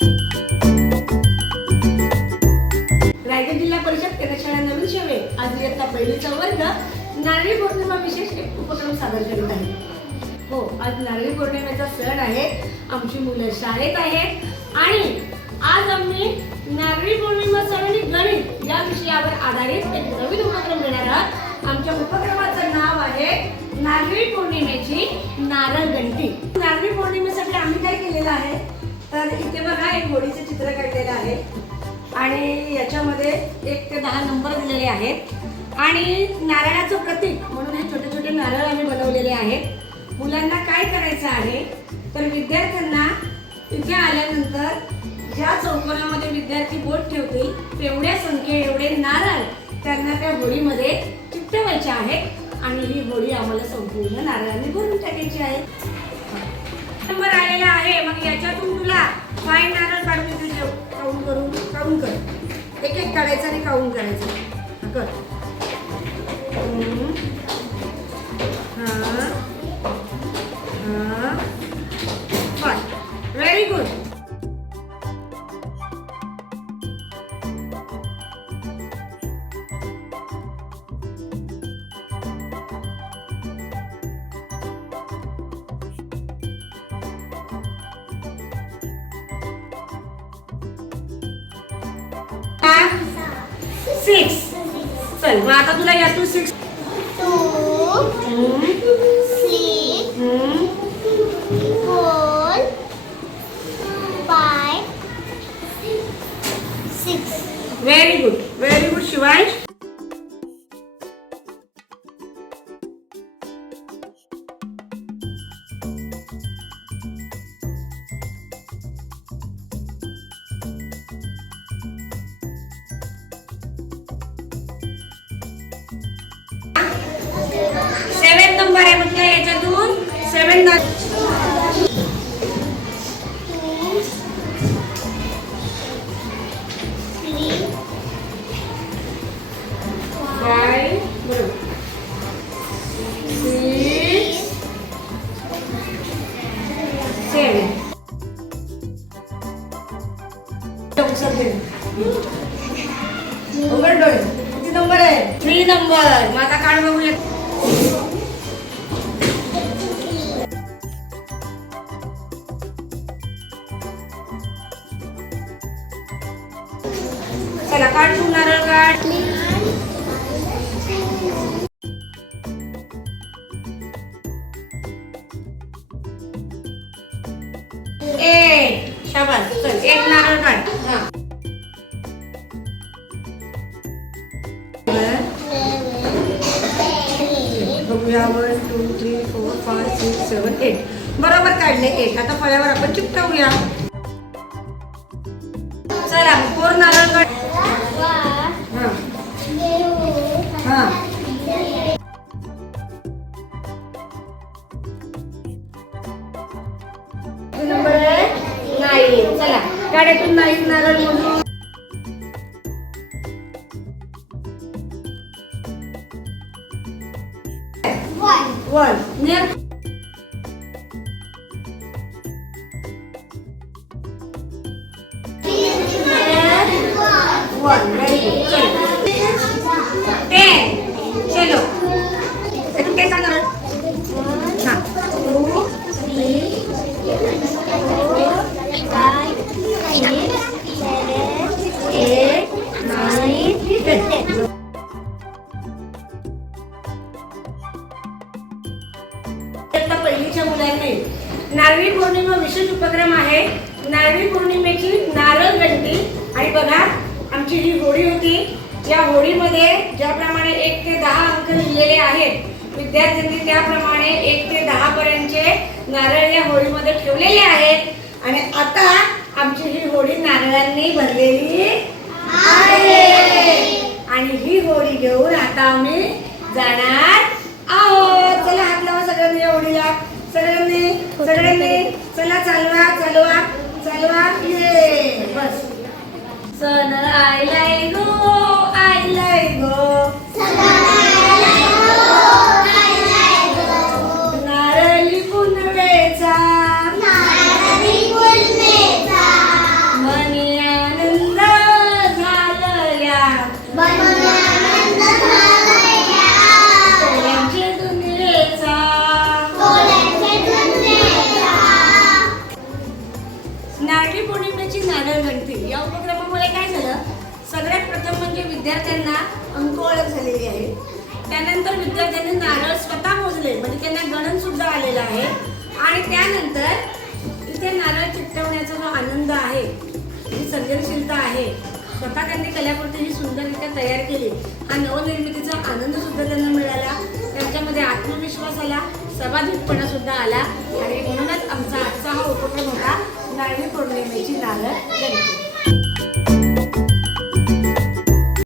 रायगड जिल्हा परिषद केंद्र शाळा नवीन शेवे आज इयत्ता पहिलीचा वर्ग नारळी पौर्णिमा विशेष एक उपक्रम सादर करीत आहे. हो, आज नारळी पौर्णिमेचा सण आहे. आमची मुलं शाळेत आहेत आणि आज आम्ही नारळी पौर्णिमा सण आणि गणित या विषयावर आधारित एक नवीन उपक्रम घेणार आहोत. आमच्या उपक्रमाचं नाव आहे नारळी पौर्णिमेची नारळ गणती. नारळी पौर्णिमेसाठी आम्ही काय केलेलं आहे तर इथे बघा एक होळीचं चित्र काढलेलं आहे आणि याच्यामध्ये 1 ते 10 नंबर दिलेले आहेत आणि नारळाचं प्रतीक म्हणून हे छोटे छोटे नारळ आम्ही बनवलेले आहेत. मुलांना काय करायचं आहे तर विद्यार्थ्यांना इथे आल्यानंतर ज्या चौकोनामध्ये विद्यार्थी बोट ठेवतील तेवढ्या संख्ये एवढे नारळ त्यांना त्या होळीमध्ये चिकटवायचे आहेत आणि ही होळी आम्हाला संपूर्ण नारळांनी भरून टाकायची आहे. नंबर आलेला आहे. मग याच्यातून तुला 5 नारळ काढून देते. काउंट कर. एक एक काढायचं आणि काउंट करायचं. कर. Very good. सिक्स. चल मग आता तुला यातून 6 2 6 4 5 6. Very good Shivansh. नंबर आहे म्हणजे याच्यातून 7 नारळ. किती नंबर आहे 3 नंबर. मग आता काढ बघूया. चला काढ तू नारळ काढ. शाबास. चल एक नारळ काढ. हा. बघूया 1 2 3 4 5 6 7 8. बरोबर काढले 8. आता फळ्यावर आपण चिकटवूया. चला 4 नारळ काढ. नंबर आहे 9. चला गाड्यातून 9 नारळ म्हणून. वन. चलो काय सांगणार. हां 2 3 4 5 6 7 8 9 10. पहिलीच्या मुलांनी नारळी पौर्णिमा विशेष उपक्रम आहे. नारळी पौर्णिमेची नारळ गणती. आणि बघा आमची ही होळी होती. या होळीमध्ये ज्याप्रमाणे 1 ते 10 अंक लिहिलेले आहेत विद्यार्थ्यांनी त्याप्रमाणे 1 ते 10 पर्यंतचे नारळ या होळीमध्ये ठेवलेले आहेत. आणि आता आमची ही होळी नारळांनी भरलेली आहे आणि ही होळी घेऊन आता आम्ही जाणार आहोत. चला हात लावा सगळ्यांनी या होळीला. सगळ्यांनी चला चालवा. ये बस. सण आयलाय गो नारळी पुनवेचा गणती या उपक्रमामुळे काय झालं, सगळ्यात प्रथम म्हणजे विद्यार्थ्यांना अंक ओळख झालेली आहे. त्यानंतर विद्यार्थ्यांनी नारळ स्वतः मोजले, म्हणजे त्यांना गणन सुद्धा आलेलं आहे. आणि त्यानंतर इथे नारळ चिकटवण्याचा जो आनंद आहे, ही सर्जनशीलता आहे, स्वतः त्यांनी कलाकृती ही सुंदररित्या तयार केली, हा नवनिर्मितीचा आनंद सुद्धा त्यांना मिळाला. त्यांच्यामध्ये आत्मविश्वास आला, सभाजितपणा सुद्धा आला. आणि म्हणूनच आमचा आजचा हा उपक्रम होता नारळी पौर्णिमेची नारळ गणती.